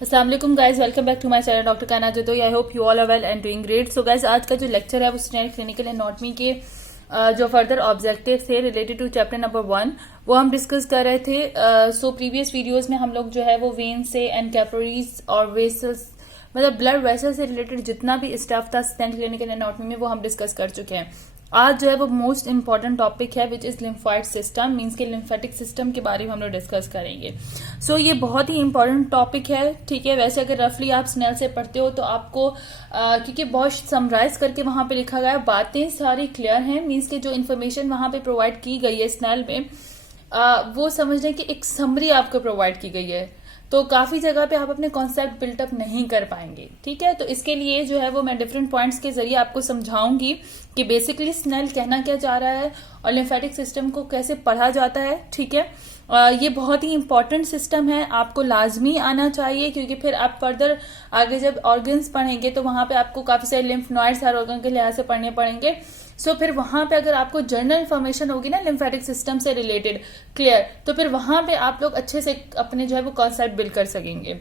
अस्सलाम वालेकुम guys, welcome back to my channel doctor Kana Jadoi. I hope you all are well and doing great. So guys, आज का जो lecture है वो स्नेल क्लिनिकल एनाटॉमी के जो फर्दर ऑब्जेक्टिव थे रिलेटेड टू चैप्टर नंबर 1 वो हम डिस्कस कर रहे थे। सो प्रीवियस वीडियोस में हम लोग जो है वो वेन से एंड कैपिलरीज और वेसल्स मतलब ब्लड वेसल से रिलेटेड जितना भी स्टफ था स्नेल क्लिनिकल एनाटॉमी में वो हम डिस्कस कर चुके हैं। आज जो है वो मोस्ट इंपॉर्टेंट टॉपिक है which is lymphoid system, means के लिम्फेटिक सिस्टम के बारे में हम लोग डिस्कस करेंगे। सो ये बहुत ही इंपॉर्टेंट टॉपिक है, ठीक है। वैसे अगर रफली आप स्नेल से पढ़ते हो तो आपको क्योंकि बहुत समराइज करके वहां पे लिखा गया है, बातें सारी क्लियर हैं, मींस के जो इन्फॉर्मेशन वहां पे प्रोवाइड की गई है स्नेल में वो समझने की एक समरी आपको प्रोवाइड की गई है। तो काफी जगह पे आप अपने कॉन्सेप्ट बिल्टअप नहीं कर पाएंगे, ठीक है। तो इसके लिए जो है वो मैं डिफरेंट पॉइंट्स के जरिए आपको समझाऊंगी कि बेसिकली स्नेल कहना क्या चाह रहा है और लिम्फेटिक सिस्टम को कैसे पढ़ा जाता है, ठीक है। ये बहुत ही इंपॉर्टेंट सिस्टम है, आपको लाजमी आना चाहिए क्योंकि फिर आप फर्दर आगे जब ऑर्गन्स पढ़ेंगे तो वहां पे आपको काफी सारे लिम्फ नोड्स हर ऑर्गन के लिहाज से पढ़ने पड़ेंगे। सो फिर वहां पे अगर आपको जनरल इन्फॉर्मेशन होगी ना लिम्फेटिक सिस्टम से रिलेटेड क्लियर, तो फिर वहां पे आप लोग अच्छे से अपने जो है वो कॉन्सेप्ट बिल्ड कर सकेंगे।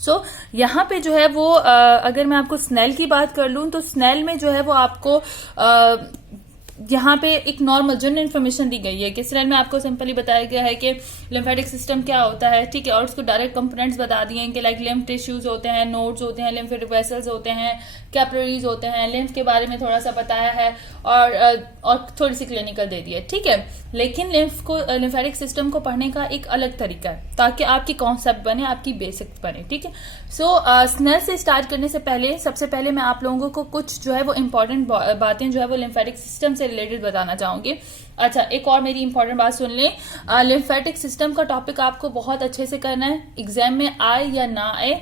सो यहाँ पे जो है वो अगर मैं आपको स्नेल की बात कर लूं तो स्नेल में जो है वो आपको यहाँ पे एक नॉर्मल जनरल इन्फॉर्मेशन दी गई है कि स्नेल में आपको सिंपली बताया गया है कि लिम्फेटिक सिस्टम क्या होता है, ठीक है। और उसको डायरेक्ट कंपोनेंट्स बता दिए हैं कि लाइक लिम्फ टिश्यूज होते हैं, नोड्स होते हैं, लिम्फेटिक वेसल्स होते हैं, कैपिलरीज होते हैं, लिम्फ के बारे में थोड़ा सा बताया है और थोड़ी सी क्लिनिकल दे दी है, ठीक है। लेकिन लिम्फेटिक सिस्टम को पढ़ने का एक अलग तरीका है ताकि आपकी कॉन्सेप्ट बने, आपकी बेसिक बने, ठीक है। सो स्नेल से स्टार्ट करने से पहले सबसे पहले मैं आप लोगों को कुछ जो है वो इंपॉर्टेंट बातें जो है वो लिम्फेटिक सिस्टम से रिलेटेड बताना चाहूंगी। अच्छा, एक और मेरी इंपॉर्टेंट बात सुन लें, लिम्फेटिक सिस्टम का टॉपिक आपको बहुत अच्छे से करना है, एग्जाम में आए या ना आए।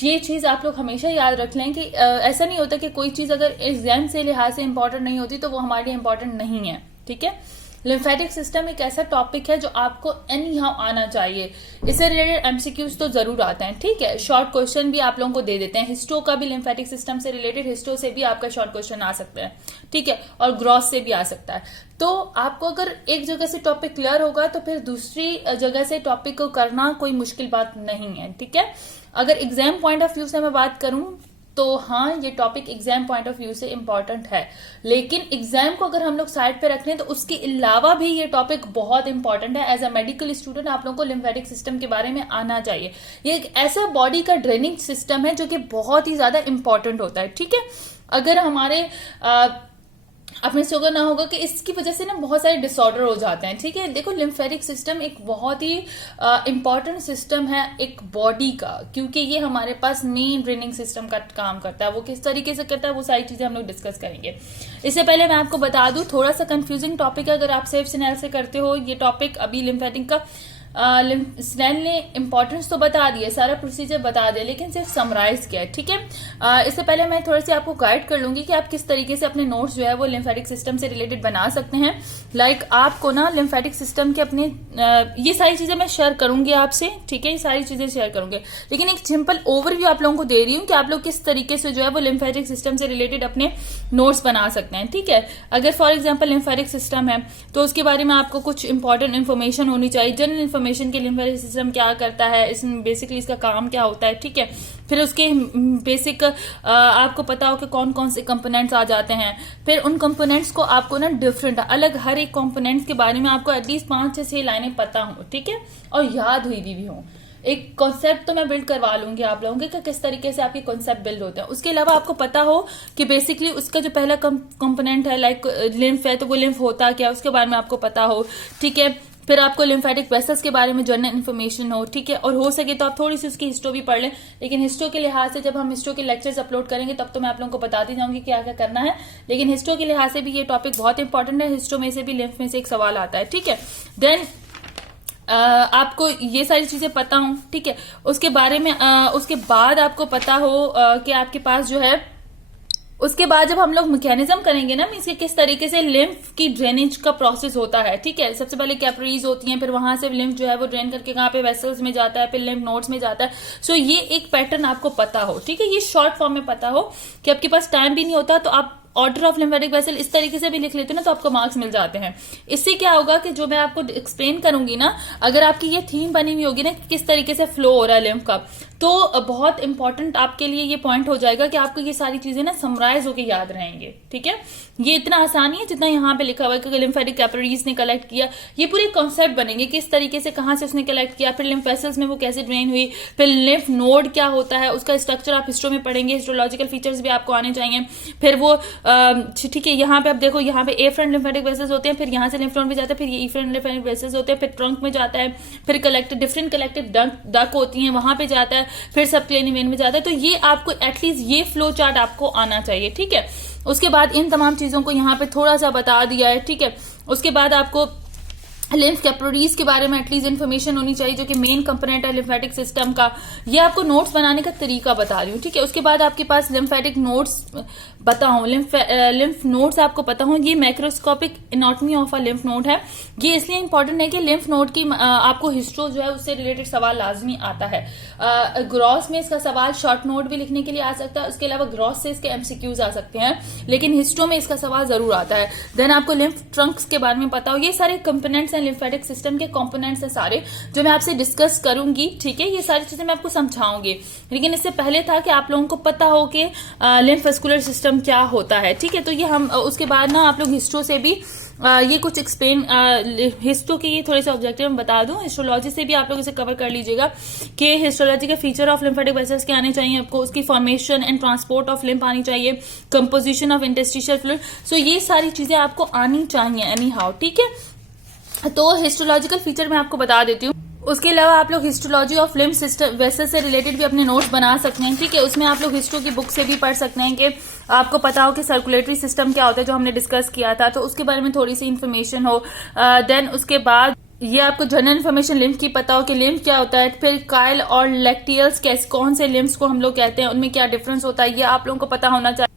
ये चीज आप लोग हमेशा याद रख लें कि ऐसा नहीं होता कि कोई चीज अगर एग्जाम से लिहाज से इंपॉर्टेंट नहीं होती तो वो हमारे लिए इंपॉर्टेंट नहीं है, ठीक है। लिम्फेटिक सिस्टम एक ऐसा टॉपिक है जो आपको एनी हाउ आना चाहिए। इससे रिलेटेड एमसीक्यूज तो जरूर आते हैं, ठीक है। शॉर्ट क्वेश्चन भी आप लोगों को दे देते हैं, हिस्टो का भी लिम्फेटिक सिस्टम से रिलेटेड हिस्टो से भी आपका शॉर्ट क्वेश्चन आ सकता है, ठीक है, और ग्रॉस से भी आ सकता है। तो आपको अगर एक जगह से टॉपिक क्लियर होगा तो फिर दूसरी जगह से टॉपिक को करना कोई मुश्किल बात नहीं है, ठीक है। अगर एग्जाम पॉइंट ऑफ व्यू से मैं बात करूं तो हाँ, ये topic exam point of view से इंपॉर्टेंट है, लेकिन एग्जाम को अगर हम लोग साइड पे रख लें तो उसके अलावा भी ये टॉपिक बहुत इंपॉर्टेंट है। एज अ मेडिकल स्टूडेंट आप लोगों को लिम्फेटिक सिस्टम के बारे में आना चाहिए। ये एक ऐसा बॉडी का ड्रेनिंग सिस्टम है जो कि बहुत ही ज्यादा इंपॉर्टेंट होता है, ठीक है। अगर हमारे अपने से ना होगा कि इसकी वजह से ना बहुत सारे डिसऑर्डर हो जाते हैं, ठीक है। देखो, लिम्फेटिक सिस्टम एक बहुत ही इंपॉर्टेंट सिस्टम है एक बॉडी का, क्योंकि ये हमारे पास मेन ड्रेनिंग सिस्टम का काम करता है। वो किस तरीके से करता है वो सारी चीजें हम लोग डिस्कस करेंगे। इससे पहले मैं आपको बता दूं, थोड़ा सा कंफ्यूजिंग टॉपिक है अगर आप सिर्फ स्नेल से करते हो ये टॉपिक। अभी लिम्फेटिक का स्नेल ने इंपॉर्टेंस तो बता दिया, सारा प्रोसीजर बता दिया, लेकिन सिर्फ समराइज किया है, ठीक है। इससे पहले मैं थोड़ी सी आपको गाइड कर लूंगी कि आप किस तरीके से अपने नोट्स जो है वो लिम्फेटिक सिस्टम से रिलेटेड बना सकते हैं। लाइक आपको ना लिम्फेटिक सिस्टम के अपने ये सारी चीजें मैं शेयर करूंगी आपसे, ठीक है, ये सारी चीजें शेयर करूंगी, लेकिन एक सिंपल ओवरव्यू आप लोगों को दे रही हूँ कि आप लोग किस तरीके से जो है वो लिम्फेटिक सिस्टम से रिलेटेड अपने नोट्स बना सकते हैं, ठीक है। अगर फॉर एग्जाम्पल लिम्फेटिक सिस्टम है तो उसके बारे में आपको कुछ इंपॉर्टेंट इन्फॉर्मेशन होनी चाहिए, जनरल इन्फॉर्मेशन के लिम्फेटिक सिस्टम क्या करता है, इसमें बेसिकली इसका काम क्या होता है, ठीक है। फिर उसके बेसिक आपको पता हो कि कौन कौन से कंपोनेंट्स आ जाते हैं। फिर उन कंपोनेंट्स को आपको ना डिफरेंट अलग हर एक कंपोनेंट्स के बारे में आपको एटलीस्ट 5 से 6 लाइनें पता हो, ठीक है, और याद हुई भी हो। एक कॉन्सेप्ट तो मैं बिल्ड करवा लूंगी आप लोगों के कि किस तरीके से आपके कॉन्सेप्ट बिल्ड होते हैं। उसके अलावा आपको पता हो कि बेसिकली उसका जो पहला कंपोनेंट है लाइक लिम्फ है तो वो लिम्फ होता क्या उसके बारे में आपको पता हो, ठीक है। फिर आपको लिम्फेटिक वेसल्स के बारे में जनरल इन्फॉर्मेशन हो, ठीक है। और हो सके तो आप थोड़ी सी उसकी हिस्टो भी पढ़ लें, लेकिन हिस्टो के लिहाज से जब हम हिस्टो के लेक्चर्स अपलोड करेंगे तब तो मैं आप लोगों को बताती जाऊंगी क्या क्या करना है, लेकिन हिस्टो के लिहाज से भी ये टॉपिक बहुत इंपॉर्टेंट है। हिस्टो में से भी लिम्फ में से एक सवाल आता है, ठीक है। देन आपको ये सारी चीजें पता हो, ठीक है। उसके बारे में उसके बाद आपको पता हो कि आपके पास जो है उसके बाद जब हम लोग मैकेनिज्म करेंगे ना, मीन्स किस तरीके से लिम्फ की ड्रेनेज का प्रोसेस होता है, ठीक है। सबसे पहले कैपिलरीज होती हैं, फिर वहां से लिम्फ जो है वो ड्रेन करके कहाँ पे वेसल्स में जाता है, फिर लिम्फ नोड्स में जाता है। सो ये एक पैटर्न आपको पता हो, ठीक है। ये शॉर्ट फॉर्म में पता हो कि आपके पास टाइम भी नहीं होता तो आप ऑर्डर ऑफ लिम्फेटिक वेसल इस तरीके से भी लिख लेते हो ना तो आपको मार्क्स मिल जाते हैं। इससे क्या होगा कि जो मैं आपको एक्सप्लेन करूंगी ना, अगर आपकी ये थीम बनी हुई होगी ना कि किस तरीके से फ्लो हो रहा है लिम्फ का, तो बहुत इंपॉर्टेंट आपके लिए ये पॉइंट हो जाएगा कि आपको ये सारी चीजें ना समराइज होकर याद रहेंगे। ठीक है, ये इतना आसानी है जितना यहाँ पे लिखा हुआ है कि लिम्फेटिक कैपिलरीज ने कलेक्ट किया, ये पूरे कॉन्सेप्ट बनेंगे किस तरीके से, कहां से उसने कलेक्ट किया, फिर लिम्फ वेसल्स में वो कैसे ड्रेन हुई, फिर लिम्फ नोड क्या होता है, उसका स्ट्रक्चर आप हिस्ट्रो में पढ़ेंगे, हिस्ट्रोलॉजिकल फीचर्स भी आपको आने चाहिए। फिर वो ठीक है, यहाँ पे आप देखो, यहाँ पे ए फ्रंट लिम्फेटिक वेसल्स होते हैं, फिर यहाँ से लिम्फ नोड में जाता है, फिर ये ई फ्रंट लिम्फेटिक वेसल्स होते हैं, फिर ट्रंक में जाता है, फिर डिफरेंट कलेक्टिव डक होती है, वहां पे जाता है, फिर सब क्लेनी वेन में जाता है। तो ये आपको एटलीस्ट ये फ्लो चार्ट आपको आना चाहिए। ठीक है, उसके बाद इन तमाम चीजों को यहाँ पे थोड़ा सा बता दिया है। ठीक है, उसके बाद आपको लिम्फ कैपिलरीज के बारे में एटलीस्ट इन्फॉर्मेशन होनी चाहिए जो कि मेन कंपोनेंट है लिम्फेटिक सिस्टम का। ये आपको नोट्स बनाने का तरीका बता रही हूँ। ठीक है, उसके बाद आपके पास लिम्फेटिक नोट्स पता हो, लिम्फ नोड्स आपको पता हो, ये macroscopic anatomy of a lymph node है। ये इसलिए इंपॉर्टेंट है कि लिम्फ नोड की आपको हिस्ट्रो जो है उससे रिलेटेड सवाल लाजमी आता है। ग्रॉस में इसका सवाल शॉर्ट नोट भी लिखने के लिए आ सकता है, उसके अलावा ग्रॉस से इसके एमसीक्यूज आ सकते हैं, लेकिन हिस्ट्रो में इसका सवाल जरूर आता है। देन आपको लिम्फ ट्रंक्स के बारे में पता हो, ये सारे कंपोनेंट्स हैं लिम्फेटिक सिस्टम के, कंपोनेंट्स हैं सारे जो मैं आपसे डिस्कस करूंगी। ठीक है, ये सारी चीजें मैं आपको समझाऊंगी, लेकिन इससे पहले था कि आप लोगों को पता हो कि लिम्फ वेस्कुलर सिस्टम क्या होता है। ठीक है, तो ये हम उसके बाद ना आप लोग हिस्ट्रो से भी ये कुछ एक्सप्लेन, हिस्ट्रो के ये थोड़े से ऑब्जेक्टिव मैं बता दूं, हिस्ट्रोलॉजी से भी आप लोग इसे कवर कर लीजिएगा कि हिस्ट्रोलॉजी के फीचर ऑफ लिम्फेटिक वेसल्स के आने चाहिए आपको, उसकी formation and transport of lymph आनी चाहिए, कंपोजिशन ऑफ इंटरस्टिशियल फ्लूइड, सो ये सारी चीजें आपको आनी चाहिए एनी हाउ। ठीक है, तो हिस्ट्रोलॉजिकल फीचर मैं आपको बता देती हूँ। उसके अलावा आप लोग histology of lymph system vessel से रिलेटेड भी अपने नोट्स बना सकते हैं। ठीक है, उसमें आप लोग हिस्ट्रो की बुक से भी पढ़ सकते हैं कि आपको पता हो कि सर्कुलेटरी सिस्टम क्या होता है जो हमने डिस्कस किया था, तो उसके बारे में थोड़ी सी इन्फॉर्मेशन हो। देन उसके बाद ये आपको जनरल इन्फॉर्मेशन लिम्फ की पता हो कि लिम्फ क्या होता है, फिर काइल और लेक्टियल्स कैसे, कौन से लिम्फ्स को हम लोग कहते हैं, उनमें क्या डिफरेंस होता है, ये आप लोगों को पता होना चाहिए।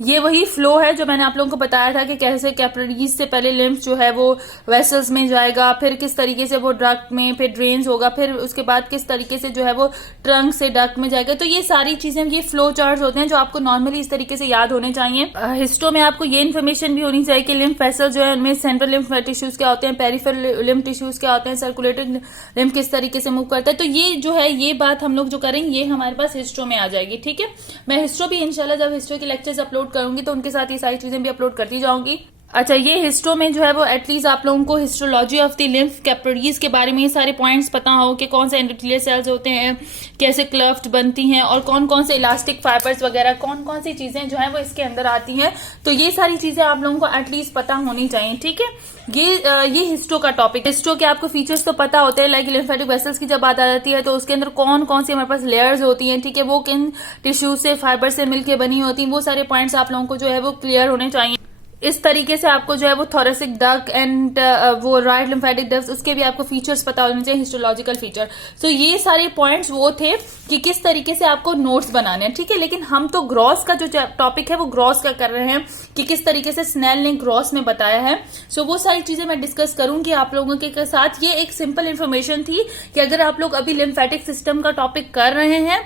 ये वही फ्लो है जो मैंने आप लोगों को बताया था कि कैसे कैपिलरीज से पहले लिम्फ जो है वो वेसल्स में जाएगा, फिर किस तरीके से वो डक्ट में फिर ड्रेन्स होगा, फिर उसके बाद किस तरीके से जो है वो ट्रंक से डक्ट में जाएगा। तो ये सारी चीजें, ये फ्लो चार्ट्स होते हैं जो आपको नॉर्मली इस तरीके से याद होने चाहिए। हिस्ट्रो में आपको ये इन्फॉर्मेशन भी होनी चाहिए कि लिम्फ वेसल जो है उनमें सेंट्रल लिम्फ टिश्यूज क्या होते हैं, पेरिफेरल लिम्फ टिश्यूज क्या होते हैं, सर्कुलेटेड लिम्फ किस तरीके से मूव करता है। तो ये जो है ये बात हम लोग जो करेंगे ये हमारे पास हिस्ट्रो में आ जाएगी। ठीक है, मैं हिस्ट्रो भी इंशाल्लाह जब हिस्ट्रो के लेक्चर्स अपलोड करूंगी तो उनके साथ ये सारी चीजें भी अपलोड करती जाऊंगी। अच्छा, ये हिस्ट्रो में जो है वो एटलीस्ट आप लोगों को histology of the lymph capillaries के बारे में ये सारे पॉइंट्स पता हो कि कौन से एंडोथेलियल सेल्स होते हैं, कैसे क्लफ्ट बनती हैं, और कौन कौन से इलास्टिक फाइबर्स वगैरह कौन कौन सी चीजें जो है वो इसके अंदर आती हैं। तो ये सारी चीजें आप लोगों को एटलीस्ट पता होनी चाहिए। ठीक है, ये हिस्ट्रो का टॉपिक। हिस्ट्रो के आपको फीचर्स तो पता होते हैं, लाइक लिम्फेटिक वेसल्स की जब बात आ जाती है तो उसके अंदर कौन कौन सी हमारे पास लेयर्स होती हैं, ठीक है, वो किन टिश्यू से, फाइबर से मिलकर बनी होती हैं, वो सारे पॉइंट्स आप लोगों को जो है वो क्लियर होने चाहिए। इस तरीके से आपको जो है वो थोरेसिक डक्ट एंड वो राइट लिम्फेटिक डक्ट्स, उसके भी आपको फीचर्स पता होने चाहिए, हिस्टोलॉजिकल फीचर। सो ये सारे पॉइंट्स वो थे कि किस तरीके से आपको नोट्स बनाने हैं। ठीक है, लेकिन हम तो ग्रॉस का जो टॉपिक है वो ग्रॉस का कर रहे हैं कि किस तरीके से स्नेल ने ग्रॉस में बताया है। सो वो सारी चीजें मैं डिस्कस करूंगी आप लोगों के साथ। ये एक सिंपल इन्फॉर्मेशन थी कि अगर आप लोग अभी लिम्फेटिक सिस्टम का टॉपिक कर रहे हैं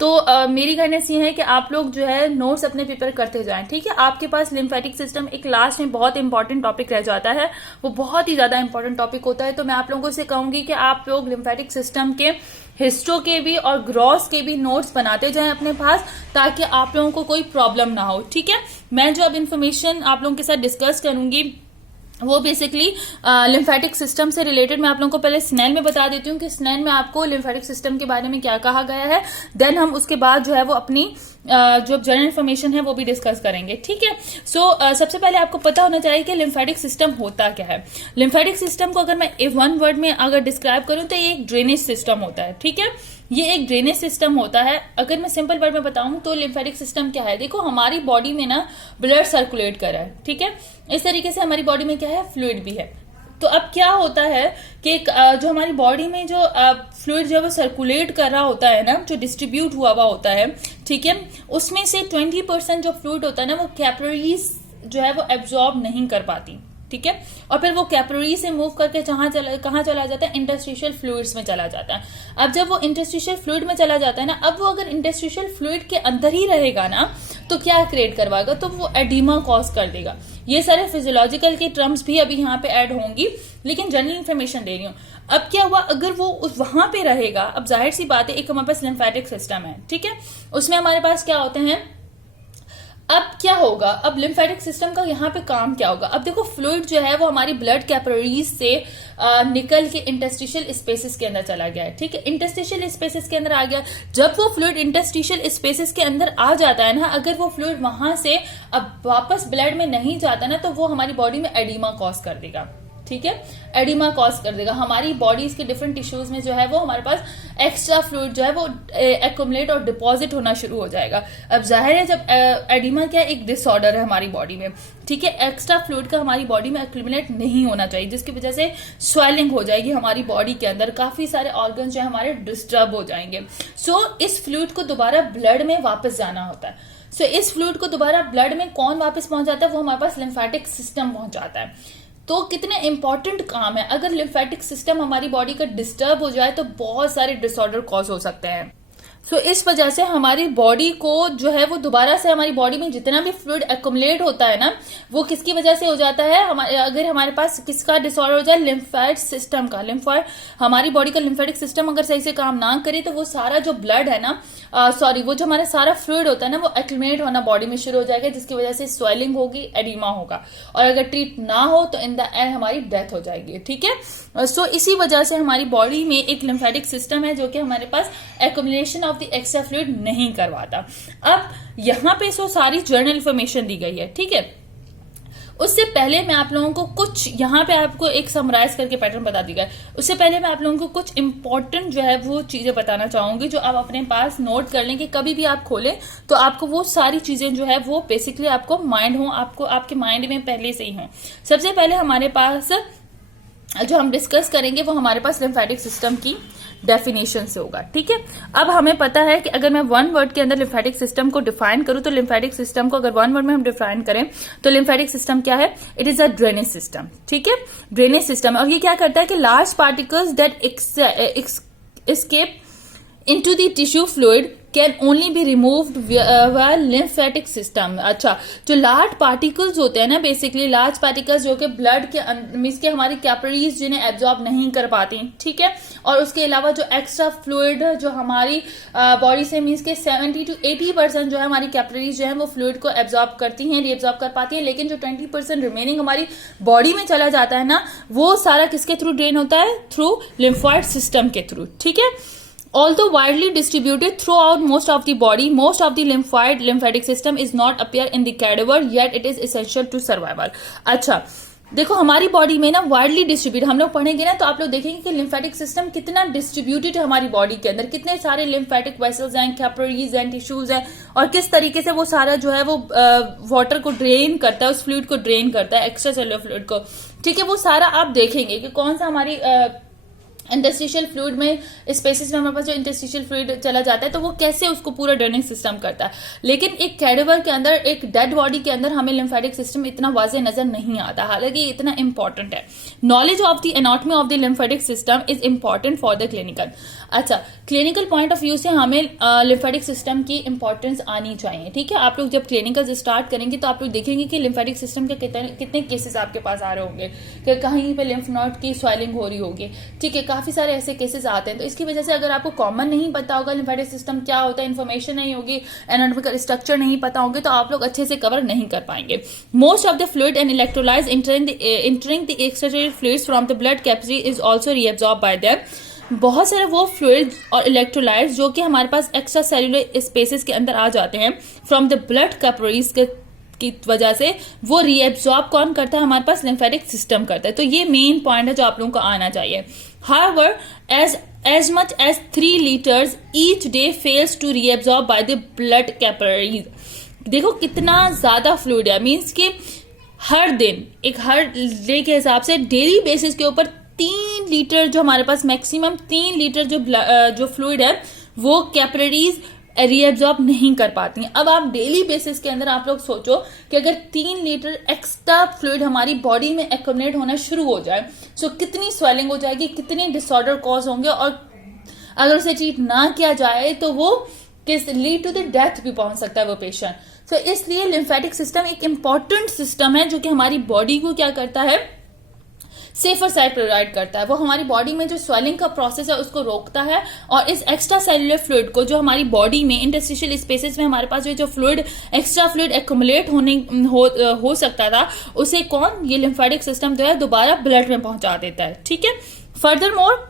तो मेरी गाइडेंस ये है कि आप लोग जो है नोट्स अपने प्रिपेयर करते जाएं। ठीक है, आपके पास लिम्फेटिक सिस्टम एक लास्ट में बहुत इंपॉर्टेंट टॉपिक रह जाता है, वो बहुत ही ज्यादा इंपॉर्टेंट टॉपिक होता है। तो मैं आप लोगों से कहूंगी कि आप लोग लिम्फेटिक सिस्टम के हिस्ट्रो के भी और ग्रॉस के भी नोट्स बनाते जाएं अपने पास, ताकि आप लोगों को कोई प्रॉब्लम ना हो। ठीक है, मैं जो अब इन्फॉर्मेशन आप लोगों के साथ डिस्कस करूंगी वो बेसिकली लिम्फेटिक सिस्टम से रिलेटेड मैं आप लोगों को पहले स्नेल में बता देती हूँ कि स्नेल में आपको लिम्फेटिक सिस्टम के बारे में क्या कहा गया है। देन हम उसके बाद जो है वो अपनी जो जनरल इन्फॉर्मेशन है वो भी डिस्कस करेंगे। ठीक है, सो सबसे पहले आपको पता होना चाहिए कि लिम्फेटिक सिस्टम होता क्या है। लिम्फेटिक सिस्टम को अगर मैं वन वर्ड में अगर डिस्क्राइब करूं तो ये एक ड्रेनेज सिस्टम होता है। ठीक है, ये एक ड्रेनेज सिस्टम होता है। अगर मैं सिंपल वर्ड में बताऊं तो लिम्फेटिक सिस्टम क्या है, देखो हमारी बॉडी में ना ब्लड सर्कुलेट कर रहा है। ठीक है, इस तरीके से हमारी बॉडी में क्या है, फ्लूइड भी है। तो अब क्या होता है कि जो हमारी बॉडी में जो फ्लूइड जो है वो सर्कुलेट कर रहा होता है ना, जो डिस्ट्रीब्यूट हुआ होता है, ठीक है, उसमें से 20% जो फ्लूइड होता है ना वो कैपिलरीज जो है वो एब्जॉर्ब नहीं कर पाती। ठीक है। और फिर वो कैपिलरी से मूव करके कहाँ चला जाता है, इंटरस्टिशियल फ्लूइड्स में चला जाता है। अब जब वो इंटरस्टिशियल फ्लूइड में चला जाता है ना, अब वो अगर इंटरस्टिशियल फ्लूइड के अंदर ही रहेगा ना, तो क्या क्रिएट करवाएगा, तो वो एडिमा कॉज कर देगा। ये सारे फिजियोलॉजिकल के टर्म्स भी अभी यहाँ पे ऐड होंगी, लेकिन जनरल इन्फॉर्मेशन दे रही हूँ। अब क्या हुआ, अगर वो वहां पे रहेगा, अब जाहिर सी बात है, एक हमारे पास लिम्फेटिक सिस्टम है, ठीक है, उसमें हमारे पास क्या होते हैं, अब क्या होगा, अब लिम्फेटिक सिस्टम का यहाँ पे काम क्या होगा। अब देखो फ्लूइड जो है वो हमारी ब्लड कैपिलरीज से निकल के इंटरस्टिशियल स्पेसेस के अंदर चला गया है, ठीक है, इंटरस्टिशियल स्पेसेस के अंदर आ गया। जब वो फ्लूइड इंटरस्टिशियल स्पेसेस के अंदर आ जाता है ना, अगर वो फ्लूइड वहां से अब वापस ब्लड में नहीं जाता ना, तो वो हमारी बॉडी में एडिमा कॉज कर देगा, ठीक है, एडिमा कॉज कर देगा। हमारी बॉडीज के डिफरेंट टिश्यूज में जो है वो हमारे पास एक्स्ट्रा फ्लूइड जो है वो एक्युमुलेट और डिपॉजिट होना शुरू हो जाएगा। अब जाहिर है, जब एडिमा क्या एक डिसऑर्डर है हमारी बॉडी में, ठीक है, एक्स्ट्रा फ्लूइड का हमारी बॉडी में एक्युमुलेट नहीं होना चाहिए, जिसकी वजह से स्वेलिंग हो जाएगी हमारी बॉडी के अंदर, काफी सारे ऑर्गन जो है हमारे डिस्टर्ब हो जाएंगे। सो इस फ्लूइड को दोबारा ब्लड में वापस जाना होता है। सो इस फ्लूइड को दोबारा ब्लड में कौन वापस पहुंचाता है, वो हमारे पास लिम्फेटिक सिस्टम पहुंचाता है। तो कितने इंपॉर्टेंट काम है, अगर लिम्फेटिक सिस्टम हमारी बॉडी का डिस्टर्ब हो जाए तो बहुत सारे डिसऑर्डर कॉज हो सकते हैं। सो इस वजह से हमारी बॉडी को जो है वो दोबारा से, हमारी बॉडी में जितना भी फ्लूइड एक्युमुलेट होता है ना, वो किसकी वजह से हो जाता है, अगर हमारे पास किसका डिसऑर्डर हो जाए, लिम्फेटिक सिस्टम का। हमारी बॉडी का लिम्फेटिक सिस्टम अगर सही से काम ना करे, तो वो सारा जो ब्लड है ना, वो जो हमारा सारा फ्लूइड होता है ना, वो एक्युमुलेट होना बॉडी में शुरू हो जाएगा, जिसकी वजह से स्वेलिंग होगी, एडिमा होगा, और अगर ट्रीट ना हो तो इन द एंड हमारी डेथ हो जाएगी, ठीक है। सो इसी वजह से हमारी बॉडी में एक लिम्फेटिक सिस्टम है जो कि हमारे पास accumulation of the extra fluid नहीं करवाता। अब यहाँ पे सारी जर्नल इंफॉर्मेशन दी गई है, ठीक है। उससे पहले मैं आप लोगों को कुछ, यहाँ पे आपको एक समराइज करके पैटर्न बता दी गया। उससे पहले मैं आप लोगों को कुछ इंपॉर्टेंट जो है वो चीजें बताना चाहूंगी, जो आप अपने पास नोट कर लें कि कभी भी आप खोलें तो आपको वो सारी चीजें जो है वो बेसिकली आपको माइंड हो, आपको आपके माइंड में पहले से ही हो। सबसे पहले हमारे पास जो हम डिस्कस करेंगे वो हमारे पास लिम्फेटिक सिस्टम की डेफिनेशन से होगा, ठीक है। अब हमें पता है कि अगर मैं वन वर्ड के अंदर लिम्फेटिक सिस्टम को डिफाइन करूं, तो लिम्फेटिक सिस्टम को अगर वन वर्ड में हम डिफाइन करें तो लिम्फेटिक सिस्टम क्या है, it is a drainage system, ठीक है, ड्रेनेज सिस्टम। और ये क्या करता है कि large particles that escape into the tissue fluid can only be removed via lymphatic system. अच्छा, जो लार्ज पार्टिकल्स होते हैं ना, बेसिकली लार्ज पार्टिकल्स जो कि ब्लड के मीन्स के हमारी कैपिलरीज जिन्हें एब्जॉर्ब नहीं कर पाती, ठीक है, और उसके अलावा जो एक्स्ट्रा फ्लूइड जो हमारी बॉडी से मीन्स के 70 to 80% जो है हमारी कैपिलरीज जो है वो फ्लूइड को एब्जॉर्ब करती हैं, रीएब्जॉर्ब कर पाती है, लेकिन जो 20% रिमेनिंग हमारी बॉडी में चला जाता है ना, वो सारा किसके थ्रू ड्रेन होता है, थ्रू लिम्फॉइड सिस्टम के थ्रू, ठीक है। Although widely distributed throughout most of the body, most of the lymphatic system is not appear in the cadaver, yet it is essential to survival. अच्छा, देखो हमारी body में ना वाइडली डिस्ट्रीब्यूट, हम लोग पढ़ेंगे ना तो आप लोग देखेंगे कि लिम्फेटिक सिस्टम कितना डिस्ट्रीब्यूटेड है हमारी बॉडी के अंदर, कितने सारे लिम्फेटिक वेसल्स हैं, कैपिलरीज हैं, टिश्यूज हैं, और किस तरीके से वो सारा जो है वो वाटर को ड्रेन करता है, उस फ्लूइड को ड्रेन करता है, एक्स्ट्रा सेलुलर फ्लूइड को, ठीक है। वो सारा आप देखेंगे कि कौन सा हमारी इंटरस्टिशियल फ्लूइड में स्पेसिस में हमारे पास जो इंटरस्टिशियल फ्लूइड चला जाता है तो वो कैसे उसको पूरा ड्रेनिंग सिस्टम करता है। लेकिन एक कैडेवर के अंदर, एक डेड बॉडी के अंदर हमें लिम्फेटिक सिस्टम इतना वाजे नजर नहीं आता, हालांकि इतना इंपॉर्टेंट है। Knowledge of the anatomy of the lymphatic system is important for the clinical. अच्छा, क्लिनिकल पॉइंट ऑफ व्यू से हमें लिम्फेटिक सिस्टम की इंपॉर्टेंस आनी चाहिए, ठीक है। आप लोग जब क्लिनिकल स्टार्ट करेंगे तो आप लोग देखेंगे कि लिम्फेटिक सिस्टम के कितने केसेस आपके पास आ रहे होंगे, कि कहीं पे लिम्फ नोड की स्वेलिंग हो रही होगी, ठीक है, काफी सारे ऐसे केसेस आते हैं। तो इसकी वजह से अगर आपको कॉमन नहीं पता होगा लिम्फेटिक सिस्टम क्या होता है, इन्फॉर्मेशन नहीं होगी, एनाटॉमिकल स्ट्रक्चर नहीं पता होंगे, तो आप लोग अच्छे से कवर नहीं कर पाएंगे। Most of the fluid and electrolytes entering the extracellular fluids from the blood capillary is also reabsorb bye them. बहुत सारे वो फ्लूइड और इलेक्ट्रोलाइट्स जो कि हमारे पास एक्स्ट्रा सेलुलर स्पेसेस के अंदर आ जाते हैं फ्रॉम द ब्लड कैपिलरीज की वजह से, वो रीएब्सॉर्ब कौन करता है, हमारे पास लिम्फेटिक सिस्टम करता है। तो ये मेन पॉइंट है जो आप लोगों को आना चाहिए। However, as much as 3 liters each day fails to reabsorb by the blood capillaries. देखो कितना ज्यादा फ्लूइड है, मीन्स कि हर दिन, एक हर डे के हिसाब से डेली बेसिस के ऊपर 3 लीटर जो हमारे पास मैक्सिमम 3 लीटर जो फ्लूइड है वो कैपिलरीज रीएब्जॉर्ब नहीं कर पाती हैं। अब आप डेली बेसिस के अंदर आप लोग सोचो कि अगर 3 लीटर एक्स्ट्रा फ्लूइड हमारी बॉडी में एक्यूमुलेट होना शुरू हो जाए, सो कितनी स्वेलिंग हो जाएगी, कितने डिसऑर्डर कॉज होंगे, और अगर उसे ट्रीट ना किया जाए तो वो लीड टू द डेथ भी पहुंच सकता है वो पेशेंट। तो इसलिए लिम्फेटिक सिस्टम एक इंपॉर्टेंट सिस्टम है जो कि हमारी बॉडी को क्या करता है, सेफर साइड प्रोवाइड करता है। वो हमारी बॉडी में जो स्वेलिंग का प्रोसेस है उसको रोकता है, और इस एक्स्ट्रा सेलुलर फ्लूइड को जो हमारी बॉडी में इंटरस्टिशियल स्पेसेस में हमारे पास जो फ्लूइड एक्स्ट्रा फ्लूइड एक्यूमुलेट हो सकता था, उसे ये लिम्फेटिक सिस्टम जो है दोबारा ब्लड में पहुंचा देता है। ठीक है। Further more,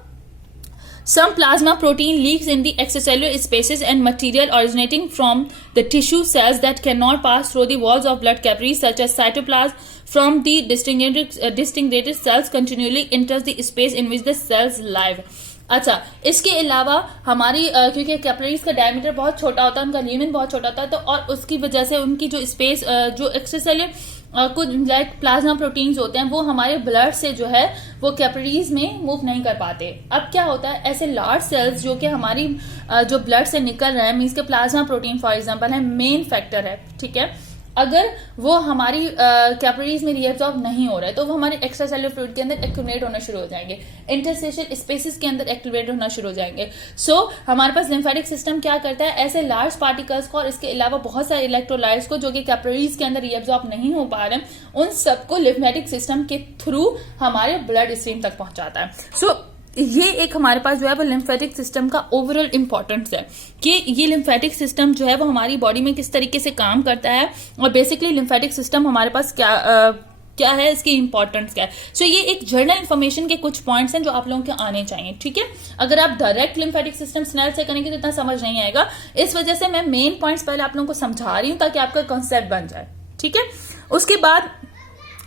some plasma protein leaks in the extracellular spaces and material originating from the tissue cells that cannot pass through the walls of blood capillaries such as cytoplasm from the distinguished cells continually enters the space in which the cells live। अच्छा, इसके अलावा हमारी क्योंकि capillaries का diameter बहुत छोटा होता है, उनका ल्यूमेन बहुत छोटा होता है, तो और उसकी वजह से उनकी जो स्पेस जो एक्स्ट्रासेलुलर कुछ लाइक प्लाज्मा प्रोटीन्स होते हैं वो हमारे ब्लड से जो है वो कैपिलरीज में मूव नहीं कर पाते। अब क्या होता है, ऐसे लार्ज सेल्स जो कि हमारी जो ब्लड से निकल रहे हैं, मीन्स के प्लाज्मा प्रोटीन फॉर एग्जांपल है, मेन फैक्टर है। ठीक है। अगर वो हमारी कैपिलरीज में रीएब्जॉर्ब नहीं हो रहा है तो वो हमारे एक्स्ट्रा सेलुलर फ्लूइड के अंदर एक्यूमुलेट होना शुरू हो जाएंगे, इंटरस्टिशियल स्पेसेस के अंदर एक्यूमुलेट होना शुरू हो जाएंगे। सो हमारे पास लिम्फेटिक सिस्टम क्या करता है, ऐसे लार्ज पार्टिकल्स को और इसके अलावा बहुत सारे इलेक्ट्रोलाइट्स को जो कि कैपिलरीज के अंदर रीएब्जॉर्ब नहीं हो पा रहे हैं, उन सबको लिम्फेटिक सिस्टम के थ्रू हमारे ब्लड स्ट्रीम तक पहुंचाता है। सो ये एक हमारे पास जो है वो लिम्फेटिक सिस्टम का ओवरऑल इंपॉर्टेंस है कि ये लिम्फेटिक सिस्टम जो है वो हमारी बॉडी में किस तरीके से काम करता है, और बेसिकली लिम्फेटिक सिस्टम हमारे पास क्या है, इसकी इंपॉर्टेंस क्या है। सो ये एक जर्नल इंफॉर्मेशन के कुछ पॉइंट्स हैं जो आप लोगों को आने चाहिए। ठीक है। अगर आप डायरेक्ट लिम्फेटिक सिस्टम स्नेल से करेंगे तो इतना समझ नहीं आएगा, इस वजह से मैं मेन पॉइंट्स पहले आप लोगों को समझा रही हूं ताकि आपका कॉन्सेप्ट बन जाए। ठीक है। उसके बाद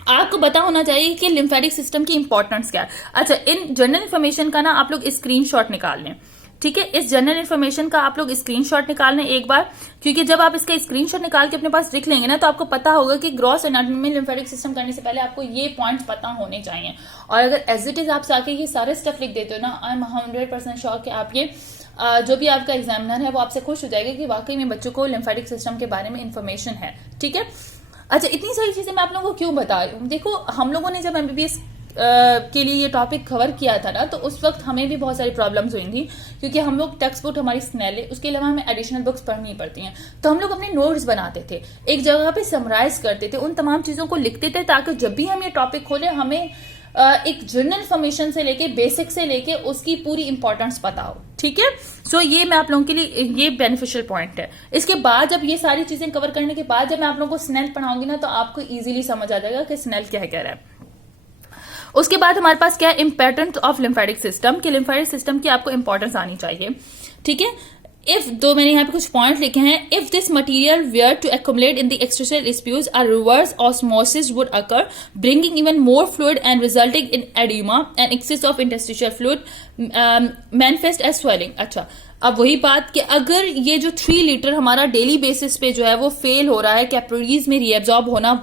आपको पता होना चाहिए कि लिम्फेटिक सिस्टम की इंपॉर्टेंस क्या है। अच्छा, इन जनरल इन्फॉर्मेशन का ना आप लोग स्क्रीनशॉट निकाल लें। ठीक है। इस जनरल इन्फॉर्मेशन का आप लोग स्क्रीनशॉट निकाल लें एक बार, क्योंकि जब आप इसका स्क्रीनशॉट निकाल के अपने पास लिख लेंगे ना तो आपको पता होगा कि ग्रॉस एनाटॉमी में लिम्फेटिक सिस्टम करने से पहले आपको ये पॉइंट्स पता होने चाहिए। और अगर एज इट इज आप आके ये सारे स्टेप लिख देते हो ना, आई एम 100% श्योर कि आप ये जो भी आपका एग्जामिनर है वो आपसे खुश हो जाएगा कि वाकई में बच्चों को लिम्फेटिक सिस्टम के बारे में इंफॉर्मेशन है। ठीक है। अच्छा, इतनी सारी चीजें मैं आप लोगों को क्यों बता रही हूँ, देखो हम लोगों ने जब एमबीबीएस के लिए ये टॉपिक कवर किया था ना तो उस वक्त हमें भी बहुत सारी प्रॉब्लम्स हुई थी, क्योंकि हम लोग टेक्स्ट बुक हमारी स्नेल है, उसके अलावा हमें एडिशनल बुक्स पढ़नी पड़ती हैं, तो हम लोग अपने नोट्स बनाते थे, एक जगह पे समराइज करते थे, उन तमाम चीजों को लिखते थे ताकि जब भी हम ये टॉपिक खोले हमें एक जनरल इन्फॉर्मेशन से लेके बेसिक से लेके उसकी पूरी इंपॉर्टेंस पता हो। ठीक है। सो ये मैं आप लोगों के लिए ये बेनिफिशियल पॉइंट है। इसके बाद जब ये सारी चीजें कवर करने के बाद जब मैं आप लोगों को स्नेल पढ़ाऊंगी ना तो आपको इजीली समझ आ जाएगा कि स्नेल क्या कह रहा है। उसके बाद हमारे पास क्या है, इंपॉर्टेंस ऑफ लिम्फेटिक सिस्टम, कि लिम्फेटिक सिस्टम की आपको इंपॉर्टेंस आनी चाहिए। ठीक है। इफ दो मैंने यहाँ पे कुछ पॉइंट लिखे हैं, if this material were to accumulate in the extracellular space a reverse osmosis would occur bringing even more fluid and resulting in oedema and excess of interstitial fluid manifest as swelling. अच्छा, अब वही बात कि अगर ये जो 3 litre हमारा daily basis पे जो है वो फेल हो रहा है कैपिलरीज में रीएब्जॉर्ब होना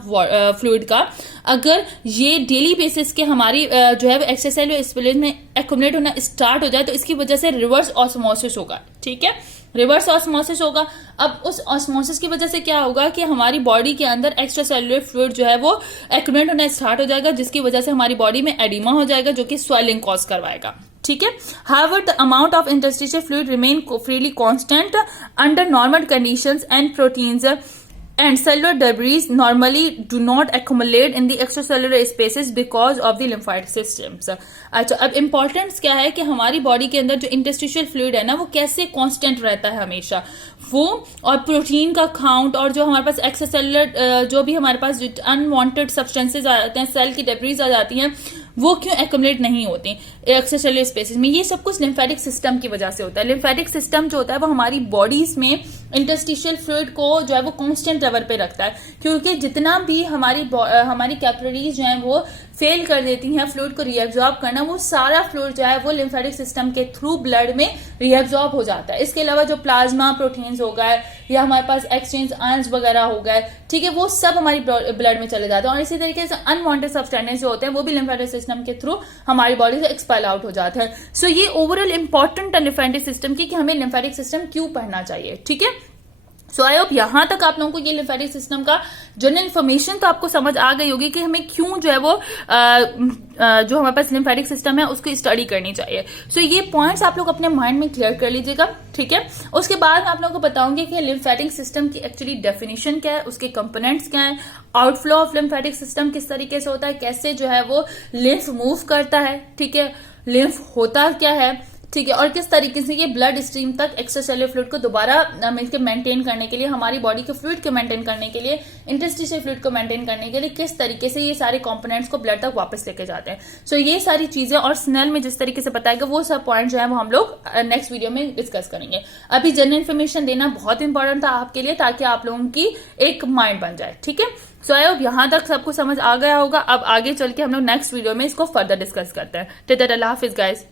फ्लूइड का, अगर ये डेली बेसिस के हमारी जो है वो एक्स्ट्रासेलुलर स्पेस में एक्यूमुलेट होना स्टार्ट हो जाए तो इसकी वजह से रिवर्स ऑस्मोसिस होगा। ठीक है। रिवर्स ऑस्मोसिस होगा। अब उस ऑस्मोसिस की वजह से क्या होगा कि हमारी बॉडी के अंदर एक्स्ट्रा सेलुलर फ्लूइड जो है वो एक्यूमुलेट होना स्टार्ट हो जाएगा, जिसकी वजह से हमारी बॉडी में एडिमा हो जाएगा जो कि स्वेलिंग कॉज करवाएगा। ठीक है। However, the amount of interstitial fluid remain freely constant under normal conditions and proteins and cellular debris normally do not accumulate in the extracellular spaces because of the lymphatic systems। अच्छा, अब importance क्या है कि हमारी body के अंदर जो interstitial fluid है ना वो कैसे कांस्टेंट रहता है हमेशा, वो और प्रोटीन का काउंट और जो हमारे पास एक्स्ट्रासेलुलर जो भी हमारे पास अनवांटेड सब्सटेंसेज आ जाते हैं, सेल की डेब्रीज आ जाती हैं, वो क्यों एक्यूमुलेट नहीं होती एक्स्ट्रासेलुलर स्पेसेस में, ये सब कुछ लिम्फेटिक सिस्टम की वजह से होता है। लिम्फेटिक सिस्टम जो होता है वो हमारी बॉडीज में इंटरस्टिशियल फ्लूइड को जो है वो कांस्टेंट लेवल पे रखता है, क्योंकि जितना भी हमारी कैपिलरीज जो है वो फेल कर देती हैं फ्लूइड को रीएब्जॉर्ब करना, वो सारा फ्लूइड जो है वो लिम्फेटिक सिस्टम के थ्रू ब्लड में रीएब्जॉर्ब हो जाता है। इसके अलावा जो प्लाज्मा प्रोटीन्स हो गए या हमारे पास एक्सचेंज आयंस वगैरह हो गए, ठीक है, वो सब हमारी ब्लड में चले जाते हैं। और इसी तरीके से अनवांटेड सब्सटेंसेस जो होते हैं वो भी लिम्फेटिक सिस्टम के थ्रू हमारी बॉडी से एक्सपेल आउट हो जाते हैं। सो ये ओवरऑल इंपॉर्टेंट है लिम्फेटिक सिस्टम की कि हमें लिम्फेटिक सिस्टम क्यों पढ़ना चाहिए, ठीक है। सो आई होप यहां तक आप लोगों को ये लिम्फेटिक सिस्टम का जनरल इन्फॉर्मेशन तो आपको समझ आ गई होगी कि हमें क्यों जो है वो जो हमारे पास लिम्फेटिक सिस्टम है उसकी स्टडी करनी चाहिए। सो ये पॉइंट्स आप लोग अपने माइंड में क्लियर कर लीजिएगा, ठीक है। उसके बाद मैं आप लोगों को बताऊंगी कि लिम्फेटिक सिस्टम की एक्चुअली डेफिनेशन क्या है, उसके कंपोनेंट्स क्या है, आउटफ्लो ऑफ लिम्फेटिक सिस्टम किस तरीके से होता है, कैसे जो है वो लिम्फ मूव करता है, ठीक है, लिम्फ होता क्या है, ठीक है, और किस तरीके से ये ब्लड स्ट्रीम तक एक्स्ट्रा सेलुलर फ्लूइड को दोबारा मिलकर मेंटेन करने के लिए, हमारी बॉडी के फ्लूइड को मेंटेन करने के लिए, इंटरस्टिशियल फ्लूइड को मेंटेन करने के लिए किस तरीके से ये सारे कंपोनेंट्स को ब्लड तक वापस लेके जाते हैं। सो ये सारी चीजें और स्नेल में जिस तरीके से बताएगा वो सब पॉइंट जो है वो हम लोग नेक्स्ट वीडियो में डिस्कस करेंगे। अभी जनरल इन्फॉर्मेशन देना बहुत इंपॉर्टेंट था आपके लिए ताकि आप लोगों की एक माइंड बन जाए, ठीक है। सो आई होप यहां तक सबको समझ आ गया होगा। अब आगे चल के हम लोग नेक्स्ट वीडियो में इसको फर्दर डिस्कस करते हैं। टिल देन अल्लाह हाफिज गाइस।